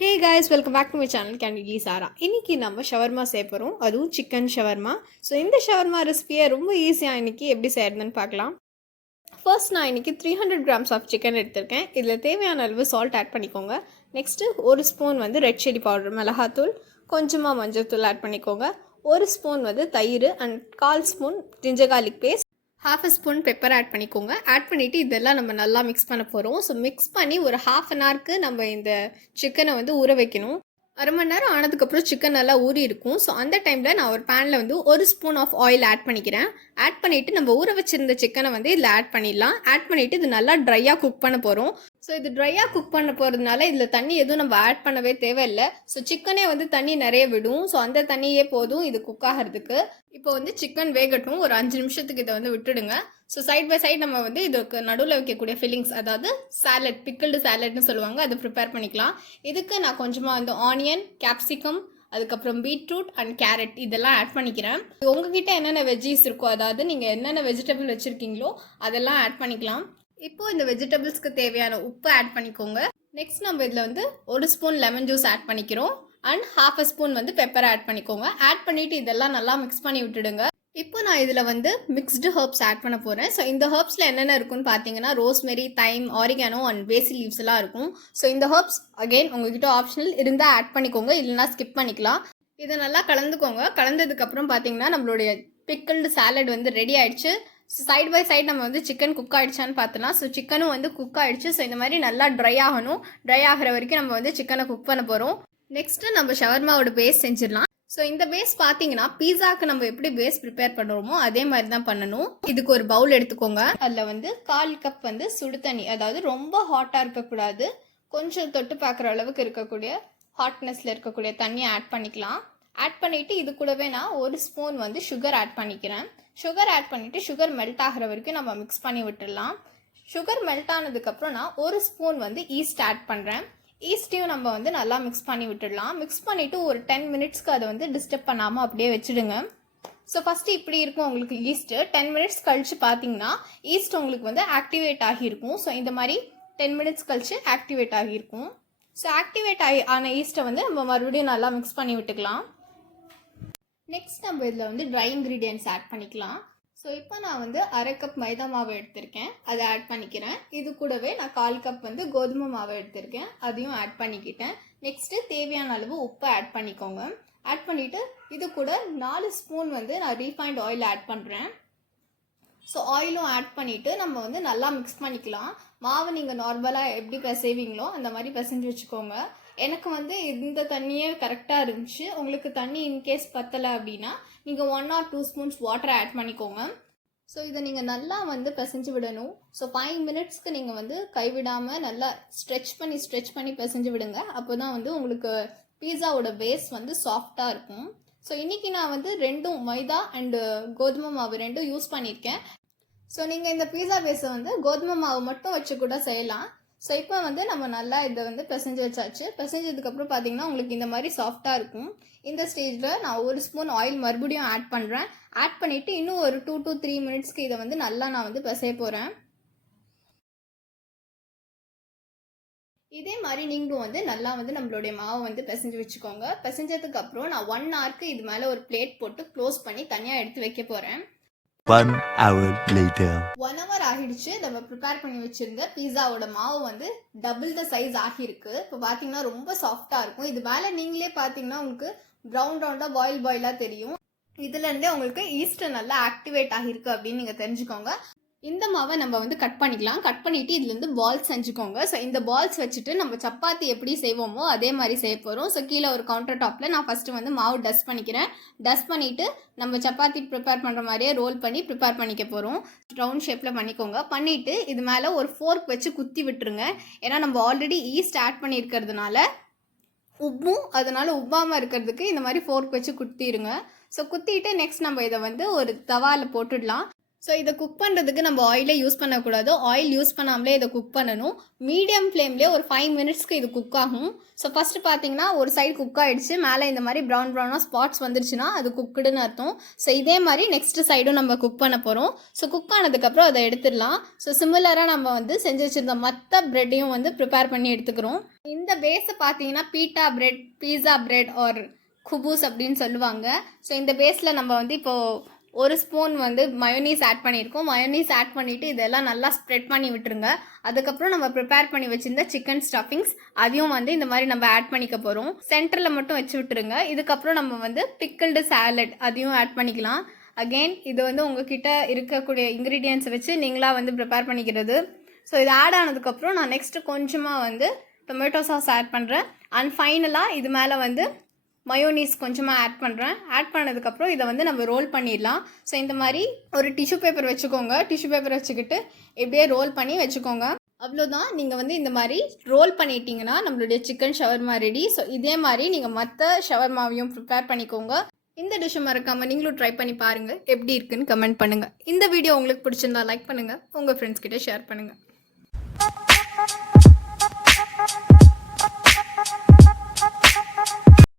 Hey guys, welcome back to my channel Candidly Sara. இன்றைக்கி நம்ம shawarma செய்ய போகிறோம், அதுவும் சிக்கன் ஷவர்மா. ஸோ இந்த ஷவர்மா ரெசிபியை ரொம்ப ஈஸியாக இன்றைக்கி எப்படி செய்யறதுன்னு பார்க்கலாம். ஃபர்ஸ்ட் நான் இன்றைக்கி 300 grams ஆஃப் சிக்கன் எடுத்திருக்கேன். இதில் தேவையான அளவு சால்ட் ஆட் பண்ணிக்கோங்க. நெக்ஸ்ட்டு ஒரு ஸ்பூன் ரெட் சில்லி பவுடர் மிளகாத்தூள், கொஞ்சமாக மஞ்சள்தூள் ஆட் பண்ணிக்கோங்க. ஒரு ஸ்பூன் தயிர் and 1/4 spoon ginger garlic paste, 1/2 spoon pepper add பண்ணிக்கோங்க. ஆட் பண்ணிவிட்டு இதெல்லாம் நம்ம நல்லா மிக்ஸ் பண்ண போகிறோம். ஸோ மிக்ஸ் பண்ணி ஒரு 1/2 an hourக்கு நம்ம இந்த சிக்கனை ஊற வைக்கணும். அரை மணி நேரம் ஆனதுக்கப்புறம் சிக்கன் நல்லா ஊறி இருக்கும். ஸோ அந்த டைமில் நான் ஒரு பேனில் ஒரு ஸ்பூன் ஆஃப் ஆயில் ஆட் பண்ணிக்கிறேன். ஆட் பண்ணிவிட்டு நம்ம ஊற வச்சுருந்த சிக்கனை இதில் ஆட் பண்ணிடலாம். ஆட் பண்ணிவிட்டு இது நல்லா ட்ரையாக குக் பண்ண போகிறோம். ஸோ இது ட்ரையாக குக் பண்ண போகிறதுனால இதில் தண்ணி எதுவும் நம்ம ஆட் பண்ணவே தேவையில்லை. ஸோ சிக்கனே தண்ணி நிறைய விடும். ஸோ அந்த தண்ணியே போதும் இது குக் ஆகிறதுக்கு. இப்போ சிக்கன் வேகட்டும். ஒரு 5 நிமிஷத்துக்கு இதை விட்டுடுங்க. ஸோ சைட் பை சைட் நம்ம இதுக்கு நடுவில் வைக்கக்கூடிய ஃபில்லிங்ஸ், அதாவது சாலட், பிக்கிள்டு சாலட்னு சொல்லுவாங்க, அதை ப்ரிப்பேர் பண்ணிக்கலாம். இதுக்கு நான் கொஞ்சமாக ஆனியன், கேப்சிகம், அதுக்கப்புறம் பீட்ரூட் அண்ட் கேரட் இதெல்லாம் ஆட் பண்ணிக்கிறேன். உங்ககிட்ட என்னென்ன வெஜ்ஜீஸ் இருக்கோ, அதாவது நீங்கள் என்னென்ன வெஜிடபிள் வச்சுருக்கீங்களோ அதெல்லாம் ஆட் பண்ணிக்கலாம். இப்போது இந்த வெஜிடபிள்ஸ்க்கு தேவையான உப்பு ஆட் பண்ணிக்கோங்க. நெக்ஸ்ட் நம்ம இதில் ஒரு ஸ்பூன் லெமன் ஜூஸ் ஆட் பண்ணிக்கிறோம். அண்ட் 1/2 ஸ்பூன் பெப்பர் ஆட் பண்ணிக்கோங்க. ஆட் பண்ணிவிட்டு இதெல்லாம் நல்லா மிக்ஸ் பண்ணி விட்டுடுங்க. இப்போ நான் இதில் மிக்ஸ்டு ஹர்ப்ஸ் ஆட் பண்ண போகிறேன். ஸோ இந்த ஹர்ப்ஸில் என்னென்ன இருக்குன்னு பார்த்தீங்கன்னா rosemary, thyme, oregano and basil leaves எல்லாம் இருக்கும். ஸோ இந்த ஹர்ப்ஸ் அகெயின் உங்ககிட்ட ஆப்ஷனல் இருந்தால் ஆட் பண்ணிக்கோங்க, இல்லைனா ஸ்கிப் பண்ணிக்கலாம். இதை நல்லா கலந்துக்கோங்க. கலந்ததுக்கப்புறம் பார்த்தீங்கன்னா நம்மளுடைய பிக்கிள்டு சாலட் ரெடி ஆயிடுச்சு. சைட் பை சைட் நம்ம சிக்கன் குக் ஆகிடுச்சான்னு பார்த்தலாம். ஸோ சிக்கனும் குக் ஆகிடுச்சு. ஸோ இந்த மாதிரி நல்லா ட்ரை ஆகணும். ட்ரை ஆகிற வரைக்கும் நம்ம சிக்கனை குக் பண்ண போகிறோம். நெக்ஸ்ட்டு நம்ம ஷவர்மாவோட பேஸ் செஞ்சிடலாம். ஸோ இந்த பேஸ் பார்த்தீங்கன்னா பீஸாக்கு நம்ம எப்படி பேஸ் ப்ரிப்பேர் பண்ணுறோமோ அதே மாதிரி தான் பண்ணணும். இதுக்கு ஒரு பவுல் எடுத்துக்கோங்க. அதில் 1/4 கப் சுடு தண்ணி, அதாவது ரொம்ப ஹாட்டாக இருக்கக்கூடாது, கொஞ்சம் தொட்டு பார்க்குற அளவுக்கு இருக்கக்கூடிய ஹாட்னஸில் இருக்கக்கூடிய தண்ணியை ஆட் பண்ணிக்கலாம். ஆட் பண்ணிவிட்டு இது கூடவே நான் ஒரு ஸ்பூன் சுகர் ஆட் பண்ணிக்கிறேன். சுகர் ஆட் பண்ணிவிட்டு சுகர் மெல்ட் ஆகிற வரைக்கும் நம்ம மிக்ஸ் பண்ணி விட்டுடலாம். சுகர் மெல்ட் ஆனதுக்கப்புறம் நான் ஒரு ஸ்பூன் ஈஸ்ட் ஆட் பண்ணுறேன். ஈஸ்ட்டையும் நம்ம நல்லா மிக்ஸ் பண்ணி விட்டுடலாம். மிக்ஸ் பண்ணிவிட்டு ஒரு 10 மினிட்ஸ்க்கு அதை டிஸ்டர்ப் பண்ணாமல் அப்படியே வச்சுடுங்க. ஸோ ஃபஸ்ட்டு இப்படி இருக்கும் உங்களுக்கு ஈஸ்ட்டு. 10 மினிட்ஸ் கழித்து பார்த்தீங்கன்னா ஈஸ்ட் உங்களுக்கு ஆக்டிவேட் ஆகியிருக்கும். ஸோ இந்த மாதிரி 10 மினிட்ஸ் கழித்து ஆக்டிவேட் ஆகியிருக்கும். ஸோ ஆக்டிவேட் ஆன ஈஸ்ட்டை நம்ம மறுபடியும் நல்லா மிக்ஸ் பண்ணி விட்டுக்கலாம். நெக்ஸ்ட் நம்ம இதில் ட்ரை இன்க்ரீடியன்ட்ஸ் ஆட் பண்ணிக்கலாம். ஸோ இப்போ நான் 1/2 கப் மைதா மாவு எடுத்திருக்கேன், அதை ஆட் பண்ணிக்கிறேன். இது கூடவே நான் 1/4 கப் கோதுமை மாவு எடுத்திருக்கேன், அதையும் ஆட் பண்ணிக்கிட்டேன். நெக்ஸ்ட்டு தேவையான அளவு உப்பை ஆட் பண்ணிக்கோங்க. ஆட் பண்ணிவிட்டு இது கூட 4 ஸ்பூன் நான் ரீஃபைண்ட் ஆயில் ஆட் பண்ணுறேன். ஸோ ஆயிலும் ஆட் பண்ணிவிட்டு நம்ம நல்லா மிக்ஸ் பண்ணிக்கலாம். மாவு நீங்கள் நார்மலாக எப்படி பிசைவீங்களோ அந்த மாதிரி பிசைஞ்சு வச்சுக்கோங்க. எனக்கு இந்த தண்ணியே கரெக்டாக இருந்துச்சு. உங்களுக்கு தண்ணி இன்கேஸ் பத்தலை அப்படின்னா நீங்கள் 1 or 2 ஸ்பூன்ஸ் வாட்டரை ஆட் பண்ணிக்கோங்க. ஸோ இதை நீங்கள் நல்லா பிசைஞ்சு விடணும். ஸோ 5 மினிட்ஸ்க்கு நீங்கள் கைவிடாமல் நல்லா ஸ்ட்ரெச் பண்ணி பிசைஞ்சு விடுங்க. அப்போ தான் உங்களுக்கு பீஸாவோட பேஸ் சாஃப்டாக இருக்கும். ஸோ இன்றைக்கி நான் ரெண்டும் மைதா அண்டு கோதுமை மாவு ரெண்டும் யூஸ் பண்ணியிருக்கேன். ஸோ நீங்கள் இந்த பீஸா பேஸை கோதுமை மாவு மட்டும் வச்சு கூட செய்யலாம். ஸோ இப்போ நம்ம நல்லா இதை பிசைஞ்சு வச்சாச்சு. பிசைஞ்சதுக்கப்புறம் பார்த்தீங்கன்னா உங்களுக்கு இந்த மாதிரி சாஃப்டாக இருக்கும். இந்த ஸ்டேஜில் நான் ஒரு ஸ்பூன் ஆயில் மறுபடியும் ஆட் பண்ணுறேன். ஆட் பண்ணிவிட்டு இன்னும் ஒரு 2 to 3 மினிட்ஸ்க்கு இதை நல்லா நான் பிசைய போகிறேன். இதே மாதிரி நீங்களும் நல்லா நம்மளுடைய மாவை பிசைஞ்சு வச்சுக்கோங்க. பிசைஞ்சதுக்கப்புறம் நான் 1 hourக்கு இது மேலே ஒரு பிளேட் போட்டு க்ளோஸ் பண்ணி தனியாக எடுத்து வைக்க போகிறேன். 1 hour later. 1 hour ஆகிடுச்சு. நம்ம ப்ரிப்பேர் பண்ணி வச்சிருந்த பீஸாவோட மாவு டபுள் த சைஸ் ஆகியிருக்கு. இப்போ பார்த்தீங்கன்னா ரொம்ப சாஃப்டாக இருக்கும். இது மேலே நீங்களே பார்த்தீங்கன்னா உங்களுக்கு ரவுண்டாக பாயிலாக தெரியும். இதுலேருந்தே உங்களுக்கு ஈஸ்ட் நல்லா ஆக்டிவேட் ஆகியிருக்கு அப்படின்னு நீங்கள் தெரிஞ்சுக்கோங்க. இந்த மாவை நம்ம கட் பண்ணிக்கலாம். கட் பண்ணிவிட்டு இதுலேருந்து பால்ஸ் செஞ்சுக்கோங்க. ஸோ இந்த பால்ஸ் வச்சுட்டு நம்ம சப்பாத்தி எப்படி செய்வோமோ அதே மாதிரி செய்ய போகிறோம். ஸோ கீழே ஒரு கவுண்டர் டாப்பில் நான் ஃபஸ்ட்டு மாவு டஸ்ட் பண்ணிக்கிறேன். டஸ்ட் பண்ணிவிட்டு நம்ம சப்பாத்தி ப்ரிப்பேர் பண்ணுற மாதிரியே ரோல் பண்ணி ப்ரிப்பேர் பண்ணிக்க போகிறோம். ரவுண்ட் ஷேப்பில் பண்ணிக்கோங்க. பண்ணிவிட்டு இது மேலே ஒரு ஃபோர்க் வச்சு குத்தி விட்டுருங்க. ஏன்னா நம்ம ஆல்ரெடி ஈஸ்ட் ஆட் பண்ணியிருக்கிறதுனால உப்பும், அதனால் உப்பாமல் இருக்கிறதுக்கு இந்த மாதிரி ஃபோர்க் வச்சு குத்திடுங்க. ஸோ குத்திட்டு நெக்ஸ்ட் நம்ம இதை ஒரு தவாவில் போட்டுடலாம். ஸோ இதை குக் பண்ணுறதுக்கு நம்ம ஆயிலே யூஸ் பண்ணக்கூடாது. ஆயில் யூஸ் பண்ணாமலே இதை குக் பண்ணணும். மீடியம் ஃப்ளேம்லேயே ஒரு 5 மினிட்ஸ்க்கு இது குக் ஆகும். ஸோ ஃபஸ்ட்டு பார்த்தீங்கன்னா ஒரு சைடு குக் ஆகிடுச்சு, மேலே இந்த மாதிரி ப்ரௌனாக ஸ்பாட்ஸ் வந்துருச்சுன்னா அது குக்குடுன்னு அர்த்தம். ஸோ இதே மாதிரி நெக்ஸ்ட் சைடும் நம்ம குக் பண்ண போகிறோம். ஸோ குக் ஆனதுக்கப்புறம் அதை எடுத்துடலாம். ஸோ சிமிலராக நம்ம வந்து செஞ்சு வச்சுருந்த மற்ற ப்ரெட்டையும் வந்து ப்ரிப்பேர் பண்ணி எடுத்துக்கிறோம். இந்த பேஸை பார்த்தீங்கன்னா beta bread, pizza bread R குபூஸ் அப்படின்னு சொல்லுவாங்க. ஸோ இந்த பேஸில் நம்ம வந்து இப்போது ஒரு ஸ்பூன் வந்து மயோனீஸ் ஆட் பண்ணியிருக்கோம். மயோனீஸ் ஆட் பண்ணிவிட்டு இதெல்லாம் நல்லா ஸ்ப்ரெட் பண்ணி விட்டுருங்க. அதுக்கப்புறம் நம்ம ப்ரிப்பேர் பண்ணி வச்சுருந்த சிக்கன் ஸ்டஃபிங்ஸ் அதையும் வந்து இந்த மாதிரி நம்ம ஆட் பண்ணிக்க போகிறோம். சென்டரில் மட்டும் வச்சு விட்டுருங்க. இதுக்கப்புறம் நம்ம வந்து பிக்கிள்டு சாலட் அதையும் ஆட் பண்ணிக்கலாம். அகெயின் இது வந்து உங்ககிட்ட இருக்கக்கூடிய இன்க்ரீடியன்ஸை வச்சு நீங்களாக வந்து ப்ரிப்பேர் பண்ணிக்கிறது. ஸோ இது ஆட் ஆனதுக்கப்புறம் நான் நெக்ஸ்ட்டு கொஞ்சமாக வந்து டொமேட்டோ சாஸ் ஆட் பண்ணுறேன். அண்ட் ஃபைனலாக இது மேலே வந்து மயோனீஸ் கொஞ்சமாக ஆட் பண்ணுறேன். ஆட் பண்ணதுக்கப்புறம் இதை வந்து நம்ம ரோல் பண்ணிடலாம். ஸோ இந்த மாதிரி ஒரு டிஷ்யூ பேப்பர் வச்சுக்கோங்க. டிஷ்யூ பேப்பர் வச்சுக்கிட்டு இப்படியே ரோல் பண்ணி வச்சுக்கோங்க. அவ்வளோதான். நீங்கள் வந்து இந்த மாதிரி ரோல் பண்ணிட்டீங்கன்னா நம்மளுடைய சிக்கன் ஷவர்மா ரெடி. ஸோ இதே மாதிரி நீங்கள் மற்ற ஷவர்மாவையும் ப்ரிப்பேர் பண்ணிக்கோங்க. இந்த டிஷ்ஷை மறக்காமல் நீங்களும் ட்ரை பண்ணி பாருங்கள். எப்படி இருக்குன்னு கமெண்ட் பண்ணுங்கள். இந்த வீடியோ உங்களுக்கு பிடிச்சிருந்தா லைக் பண்ணுங்கள். உங்கள் ஃப்ரெண்ட்ஸ் கிட்ட ஷேர் பண்ணுங்கள்.